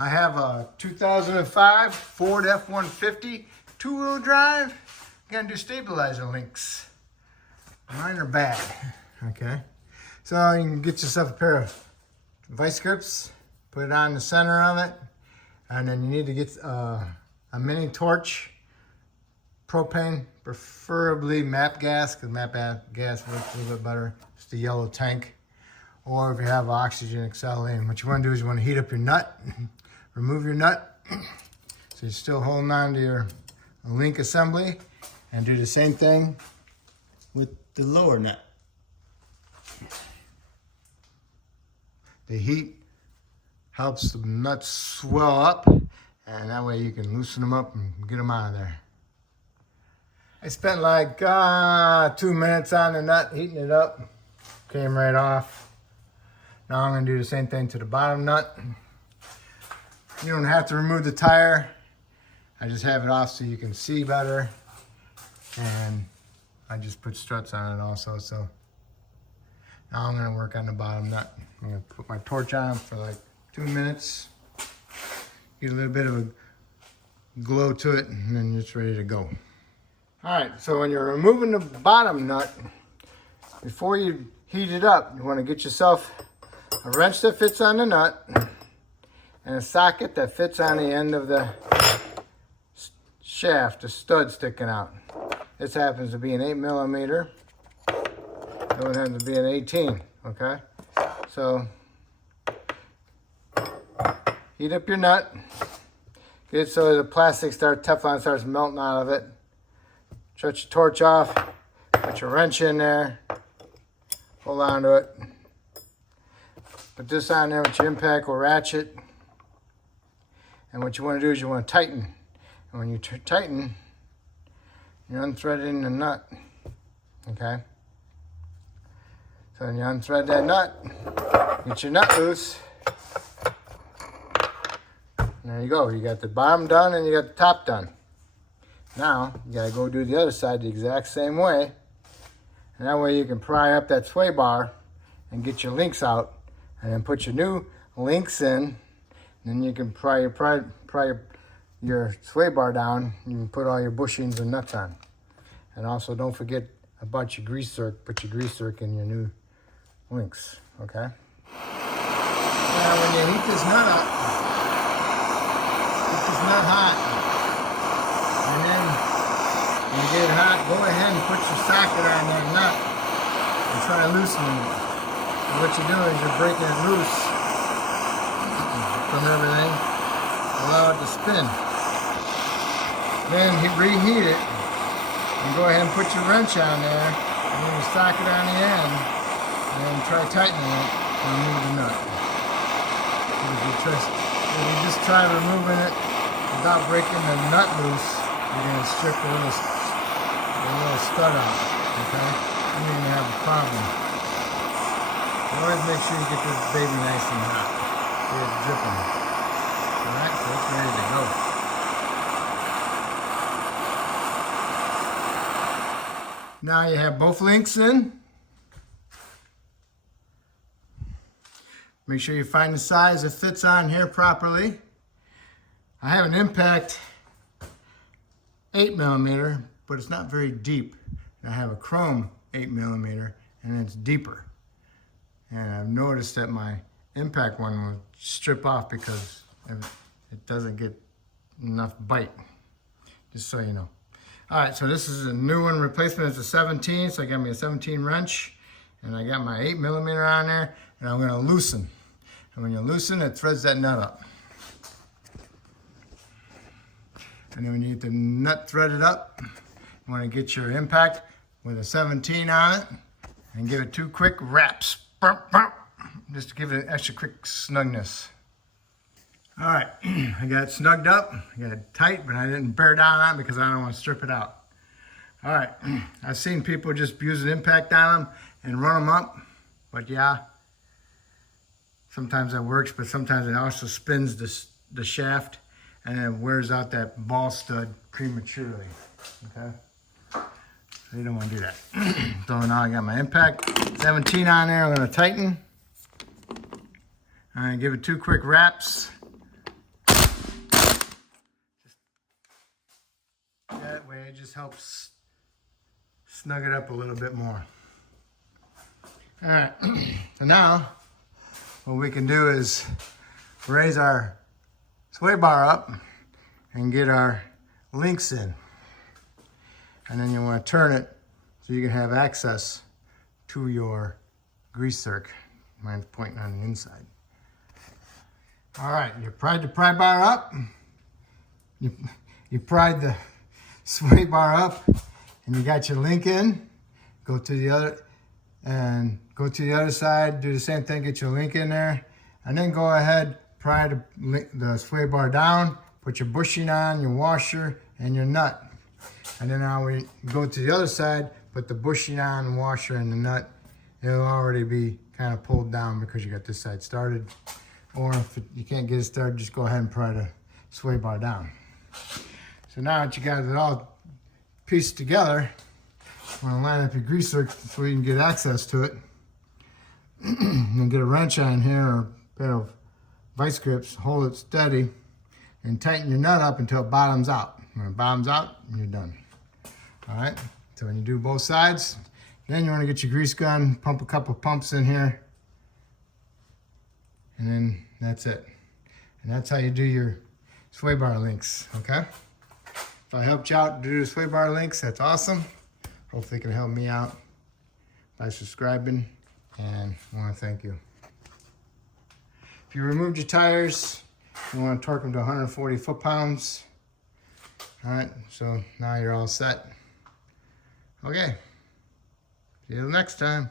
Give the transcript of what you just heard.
I have a 2005 Ford F-150 two-wheel drive. I'm gonna do stabilizer links. Mine are bad, okay? So you can get yourself a pair of vice grips, put it on the center of it, and then you need to get a mini torch, propane, preferably MAP gas, because MAP gas works a little bit better. It's the yellow tank. Or if you have oxygen acetylene, what you want to do is you want to heat up your nut, remove your nut, so you're still holding on to your link assembly, and do the same thing with the lower nut. The heat helps the nuts swell up, and that way you can loosen them up and get them out of there. I spent like 2 minutes on the nut, heating it up, came right off. Now I'm going to do the same thing to the bottom nut. You don't have to remove the tire. I just have it off so you can see better. And I just put struts on it also. So now I'm going to work on the bottom nut. I'm going to put my torch on for like 2 minutes. Get a little bit of a glow to it, and then it's ready to go. Alright, so when you're removing the bottom nut, before you heat it up, you want to get yourself a wrench that fits on the nut and a socket that fits on the end of the shaft, the stud sticking out. This happens to be an 8mm. It would have to be an 18, okay? So, heat up your nut. Get it so the plastic Teflon starts melting out of it. Shut your torch off. Put your wrench in there. Hold on to it. Put this on there with your impact or ratchet. And what you want to do is you want to tighten. And when you tighten, you're unthreading the nut. Okay? So when you unthread that nut, get your nut loose. And there you go. You got the bottom done and you got the top done. Now, you got to go do the other side the exact same way. And that way you can pry up that sway bar and get your links out. And then put your new links in. And then you can pry your sway bar down. You can put all your bushings and nuts on. And also don't forget about your grease zerk. Put your grease zerk in your new links. Okay? Now when you heat this nut up, keep this nut hot. And then when you get it hot, go ahead and put your socket on that nut and try loosening it. And what you're doing is you're breaking it loose from everything. Allow it to spin. Then reheat it and go ahead and put your wrench on there and then your socket on the end and then try tightening it and remove the nut. If you just try removing it without breaking the nut loose, you're going to strip the little stud out. Okay? And you're going to have a problem. Always make sure you get this baby nice and hot. Get it dripping. Alright, so it's ready to go. Now you have both links in. Make sure you find the size that fits on here properly. I have an impact 8mm, but it's not very deep. And I have a chrome 8mm, and it's deeper. And I've noticed that my impact one will strip off because it doesn't get enough bite, just so you know. All right, so this is a new one replacement. It's a 17, so I got me a 17 wrench, and I got my 8mm on there, and I'm gonna loosen. And when you loosen, it threads that nut up. And then when you get the nut threaded up, you wanna get your impact with a 17 on it, and give it 2 quick wraps. Just to give it an extra quick snugness. All right, I got it snugged up. I got it tight, but I didn't bear down on it because I don't want to strip it out. All right, I've seen people just use an impact on them and run them up. But yeah, sometimes that works, but sometimes it also spins the shaft and it wears out that ball stud prematurely, okay? So you don't want to do that. So now I got my impact 17 on there. I'm going to tighten. I'm going to give it 2 quick wraps. That way it just helps snug it up a little bit more. All right, so now what we can do is raise our sway bar up and get our links in. And then you want to turn it so you can have access to your grease zerk. Mine's pointing on the inside. All right, you pried the pry bar up. You pried the sway bar up and you got your link in. Go to the other side, do the same thing, get your link in there. And then go ahead, pry the sway bar down, put your bushing on, your washer, and your nut. And then now we go to the other side, put the bushing on, washer, and the nut. It'll already be kind of pulled down because you got this side started. Or if you can't get it started, just go ahead and pry the sway bar down. So now that you got it all pieced together, you want to line up your grease zerk so you can get access to it. And then get a wrench on here or a pair of vice grips, hold it steady, and tighten your nut up until it bottoms out. When it bottoms out, you're done. All right, so when you do both sides, then you want to get your grease gun, pump a couple pumps in here, and then that's it. And that's how you do your sway bar links, okay? If I helped you out to do the sway bar links, that's awesome. Hopefully it can help me out by subscribing, and I want to thank you. If you removed your tires, you want to torque them to 140 foot-pounds. All right, so now you're all set. Okay, see you next time.